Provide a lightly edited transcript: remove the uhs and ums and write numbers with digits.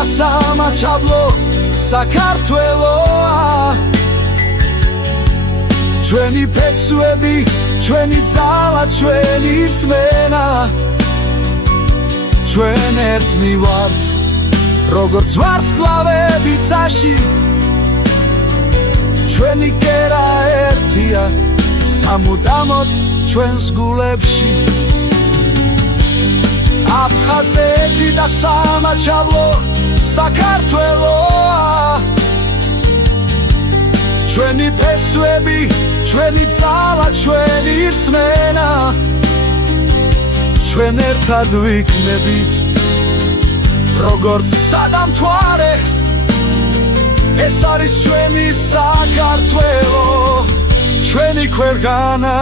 და სამაჩაბლო საქართველოა ჩვენი ფესვები ჩვენი ძალა ჩვენი რწმენა ჩვენ ერთნი ვართ როგორც ვარსკვლავები წაში ჩვენი კერა ერთია სამუდამოდ ჩვენს გულებში აფხაზეთი და სამაჩაბლო საქართველოა ჩვენი ფესვები ჩვენი ძალა ჩვენი რწმენა ჩვენ ერთად ვიქნებით როგორც სადამთვარე ეს არის ჩვენი საქართველო ჩვენი ქვეყანა